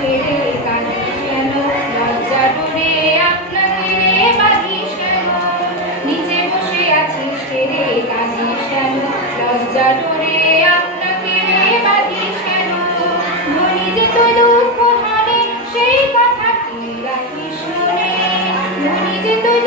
রে কাঁদিস কেন লজ্জা ডোরে আপনাকে রে বাঁধিস কেন নিচে বসে আছিস রে কাঁদিস কেন লজ্জা ডোরে আপনাকে রে বাঁধিস কেন ধনী যে তুই দুঃখ হারে সেই কথা কি রাখিস মনে ধনী যে তুই